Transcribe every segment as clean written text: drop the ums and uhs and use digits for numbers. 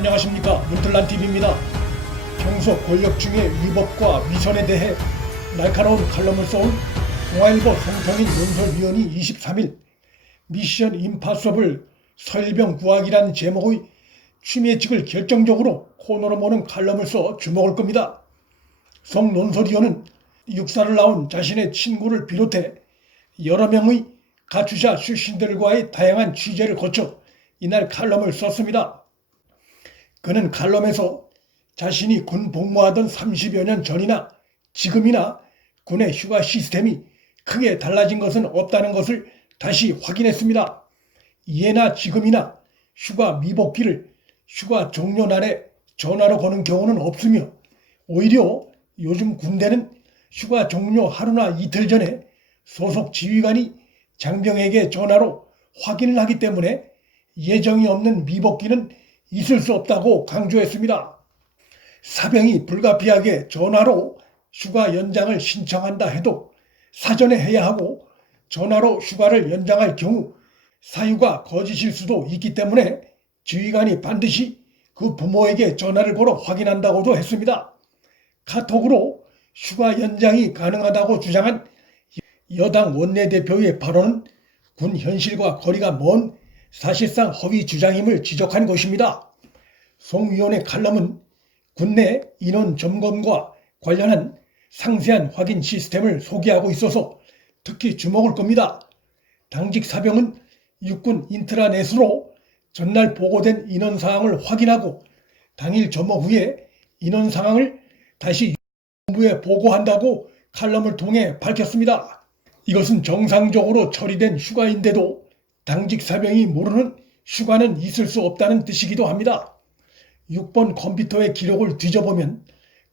안녕하십니까, 문틀란TV입니다. 평소 권력중의 위법과 위선에 대해 날카로운 칼럼을 써온 동아일보 송성인 논설위원이 23일 미션 임파서블 서일병 구하기라는 제목의 취미의칙을 결정적으로 코너로 모는 칼럼을 써 주목을 끕니다. 송 논설위원은 육사를 나온 자신의 친구를 비롯해 여러 명의 가추자 출신들과의 다양한 취재를 거쳐 이날 칼럼을 썼습니다. 그는 칼럼에서 자신이 군 복무하던 30여 년 전이나 지금이나 군의 휴가 시스템이 크게 달라진 것은 없다는 것을 다시 확인했습니다. 예나 지금이나 휴가 미복귀를 휴가 종료 날에 전화로 거는 경우는 없으며 오히려 요즘 군대는 휴가 종료 하루나 이틀 전에 소속 지휘관이 장병에게 전화로 확인을 하기 때문에 예정이 없는 미복귀는 있을 수 없다고 강조했습니다. 사병이 불가피하게 전화로 휴가 연장을 신청한다 해도 사전에 해야 하고 전화로 휴가를 연장할 경우 사유가 거짓일 수도 있기 때문에 지휘관이 반드시 그 부모에게 전화를 걸어 확인한다고도 했습니다. 카톡으로 휴가 연장이 가능하다고 주장한 여당 원내대표의 발언은 군 현실과 거리가 먼 사실상 허위 주장임을 지적한 것입니다. 송 위원의 칼럼은 군내 인원 점검과 관련한 상세한 확인 시스템을 소개하고 있어서 특히 주목을 끕니다. 당직 사병은 육군 인트라넷으로 전날 보고된 인원 사항을 확인하고 당일 점호 후에 인원 상황을 다시 본부에 보고한다고 칼럼을 통해 밝혔습니다. 이것은 정상적으로 처리된 휴가인데도 당직 사병이 모르는 휴가는 있을 수 없다는 뜻이기도 합니다. 6번 컴퓨터의 기록을 뒤져보면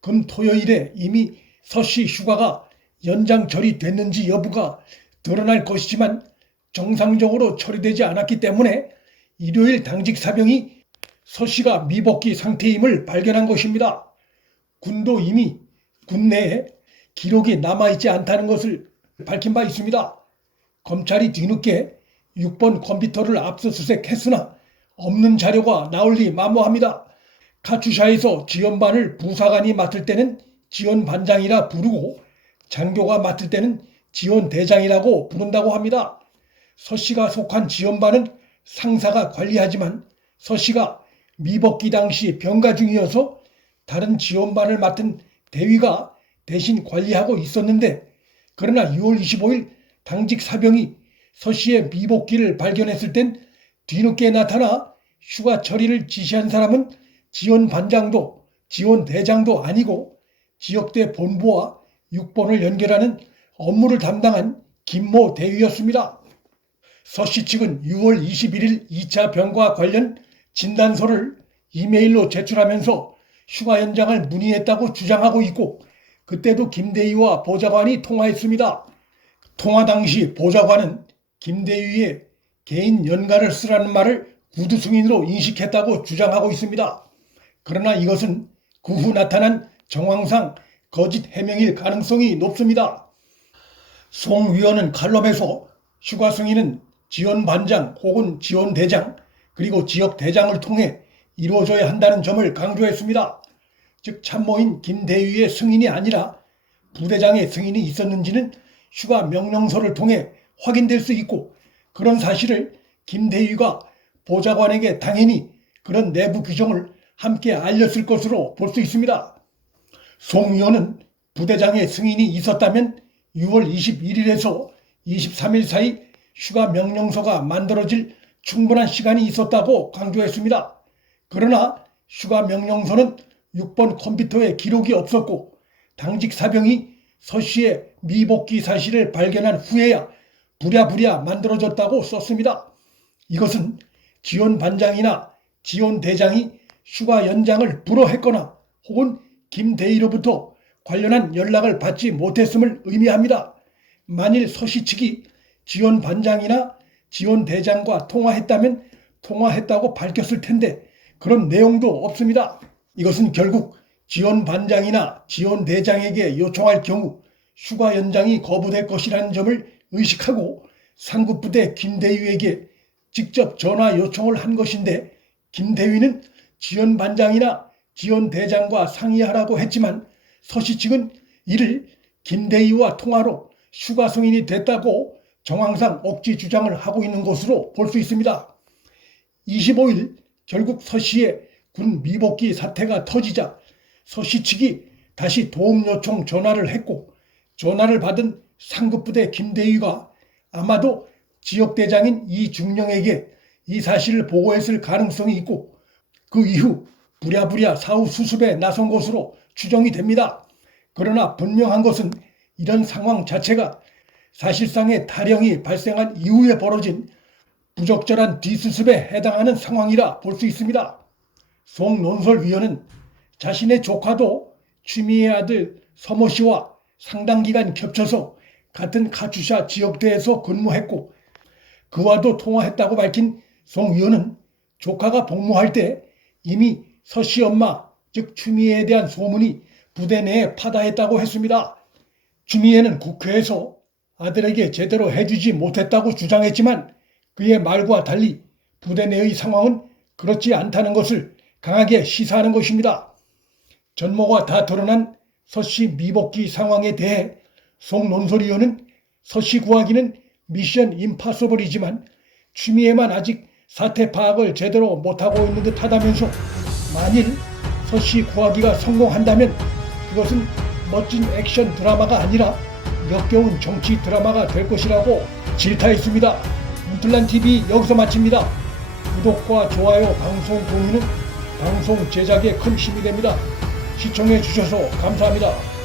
금 토요일에 이미 서씨 휴가가 연장 처리됐는지 여부가 드러날 것이지만 정상적으로 처리되지 않았기 때문에 일요일 당직 사병이 서씨가 미복귀 상태임을 발견한 것입니다. 군도 이미 군 내에 기록이 남아있지 않다는 것을 밝힌 바 있습니다. 검찰이 뒤늦게 6번 컴퓨터를 압수수색했으나 없는 자료가 나올 리 만무합니다. 카투샤에서 지원반을 부사관이 맡을 때는 지원반장이라 부르고 장교가 맡을 때는 지원대장이라고 부른다고 합니다. 서씨가 속한 지원반은 상사가 관리하지만 서씨가 미복귀 당시 병가 중이어서 다른 지원반을 맡은 대위가 대신 관리하고 있었는데 그러나 6월 25일 당직 사병이 서씨의 미복귀를 발견했을 땐 뒤늦게 나타나 휴가 처리를 지시한 사람은 지원반장도 지원대장도 아니고 지역대 본부와 6번을 연결하는 업무를 담당한 김모 대위였습니다. 서씨 측은 6월 21일 2차 병과 관련 진단서를 이메일로 제출하면서 휴가 연장을 문의했다고 주장하고 있고 그때도 김 대위와 보좌관이 통화했습니다. 통화 당시 보좌관은 김 대위의 개인 연가를 쓰라는 말을 구두 승인으로 인식했다고 주장하고 있습니다. 그러나 이것은 그 후 나타난 정황상 거짓 해명일 가능성이 높습니다. 송 위원은 칼럼에서 휴가 승인은 지원반장 혹은 지원대장 그리고 지역대장을 통해 이루어져야 한다는 점을 강조했습니다. 즉 참모인 김 대위의 승인이 아니라 부대장의 승인이 있었는지는 휴가 명령서를 통해 확인될 수 있고 그런 사실을 김 대위가 보좌관에게 당연히 그런 내부 규정을 함께 알렸을 것으로 볼 수 있습니다. 송 위원은 부대장의 승인이 있었다면 6월 21일에서 23일 사이 휴가 명령서가 만들어질 충분한 시간이 있었다고 강조했습니다. 그러나 휴가 명령서는 6번 컴퓨터에 기록이 없었고 당직 사병이 서씨의 미복귀 사실을 발견한 후에야 부랴부랴 만들어졌다고 썼습니다. 이것은 지원반장이나 지원대장이 휴가 연장을 불허했거나 혹은 김 대위로부터 관련한 연락을 받지 못했음을 의미합니다. 만일 서씨 측이 지원반장이나 지원대장과 통화했다면 통화했다고 밝혔을 텐데 그런 내용도 없습니다. 이것은 결국 지원반장이나 지원대장에게 요청할 경우 휴가 연장이 거부될 것이라는 점을 의식하고 상급부대 김 대위에게 직접 전화 요청을 한 것인데 김 대위는 지연 반장이나 지연 대장과 상의하라고 했지만 서씨 측은 이를 김대희와 통화로 휴가 승인이 됐다고 정황상 억지 주장을 하고 있는 것으로 볼 수 있습니다. 25일 결국 서씨의 군 미복귀 사태가 터지자 서씨 측이 다시 도움 요청 전화를 했고, 전화를 받은 상급부대 김대희가 아마도 지역대장인 이중령에게 이 사실을 보고했을 가능성이 있고, 그 이후 부랴부랴 사후 수습에 나선 것으로 추정이 됩니다. 그러나 분명한 것은 이런 상황 자체가 사실상의 탈영이 발생한 이후에 벌어진 부적절한 뒤수습에 해당하는 상황이라 볼 수 있습니다. 송논설위원은 자신의 조카도 추미애 아들 서모 씨와 상당 기간 겹쳐서 같은 카투샤 지역대에서 근무했고, 그와도 통화했다고 밝힌 송 위원은 조카가 복무할 때 이미 서 씨 엄마, 즉 추미애에 대한 소문이 부대 내에 파다했다고 했습니다. 추미애는 국회에서 아들에게 제대로 해주지 못했다고 주장했지만 그의 말과 달리 부대 내의 상황은 그렇지 않다는 것을 강하게 시사하는 것입니다. 전모가 다 드러난 서씨 미복귀 상황에 대해 송논설위원은 서씨 구하기는 미션 임파서블이지만 추미애만 아직 사태 파악을 제대로 못하고 있는 듯 하다면서 만일 서씨 구하기가 성공한다면 그것은 멋진 액션 드라마가 아니라 역겨운 정치 드라마가 될 것이라고 질타했습니다. 문틀란TV 여기서 마칩니다. 구독과 좋아요, 방송 공유는 방송 제작에 큰 힘이 됩니다. 시청해 주셔서 감사합니다.